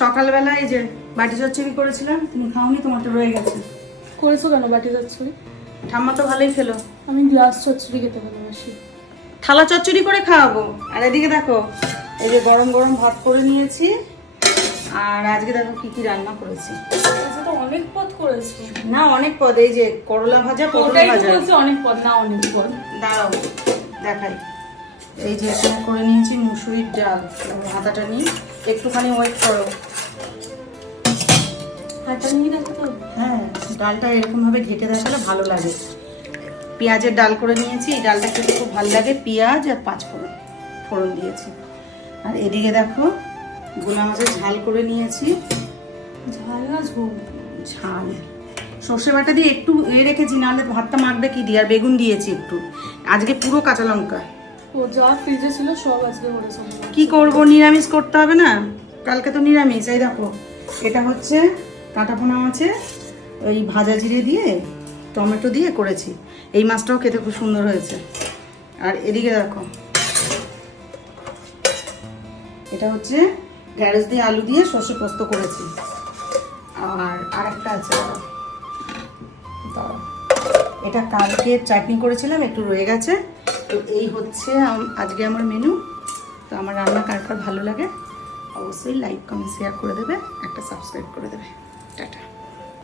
সকালবেলা এই যে বাটি চচ্চড়ি করেছিলাম, তুমি খাওনি, তোমারটা রয়ে গেছে। করেছো কেন বাটি চচ্চড়ি? ঠাম্মা তো ভালোই খেলো। আমি গ্লাস চচ্চড়ি খেতে ভালোবাসি। থালা চচ্চড়ি করে খাওয়াবো। আর এদিকে দেখো, এই যে গরম গরম ভাত করে নিয়েছি। আর আজকে দেখো কি কি রান্না করেছি। আচ্ছা, তো অনেক পদ করেছো। না অনেক পদ, এই যে করলা ভাজা, পটল ওটাই তো ভাজা। বলছি অনেক পদ, না অনেক পদ। দাঁড়াও দেখাই। এই যে এখানে করে নিয়েছি মুসুরির ডাল, হাতাটা নিই, একটুখানি ওয়েট করো। হাঁটা নিয়ে দেখো তো। হ্যাঁ, ডালটা এরকম ভাবে ঘেটে দেখালে ভালো লাগে। পেঁয়াজের ডাল করে নিয়েছি, এই ডালটা খেতে খুব ভালো লাগে। পেঁয়াজ আর পাঁচফোড়ন ফোড়ন দিয়েছি। আর এদিকে দেখো গোলা মাছের ঝাল করে নিয়েছি। ঝাল না ঝোল? ঝাল সর্ষে বাটা দিয়ে একটু রেখেছি, নাহলে ভাতটা মাখবে কি দিয়ে। আর বেগুন দিয়েছি একটু, আজকে পুরো কাঁচা লঙ্কা। ও যা ফ্রিজে ছিল সব আজকে করেছো? কি করব, নিরামিষ করতে হবে না, কালকে তো নিরামিষ। এই দেখো এটা হচ্ছে কাঁটাপোনা মাছের ওই ভাজা জিরে দিয়ে টমেটো দিয়ে করেছি। এই মাছটাও খেতে খুব সুন্দর হয়েছে। আর এদিকে দেখো, এটা হচ্ছে ঢেঁড়স দিয়ে আলু দিয়ে সর্ষে পোস্ত করেছি। আর আরেকটা আছে, এটা কালকে চাটনি করেছিলাম, একটু রয়ে গেছে। তো এই হচ্ছে আজকে আমার মেনু। তো আমার রান্না কার কার ভালো লাগে অবশ্যই লাইক কমেন্ট শেয়ার করে দেবে, একটা সাবস্ক্রাইব করে দেবে। টাটা।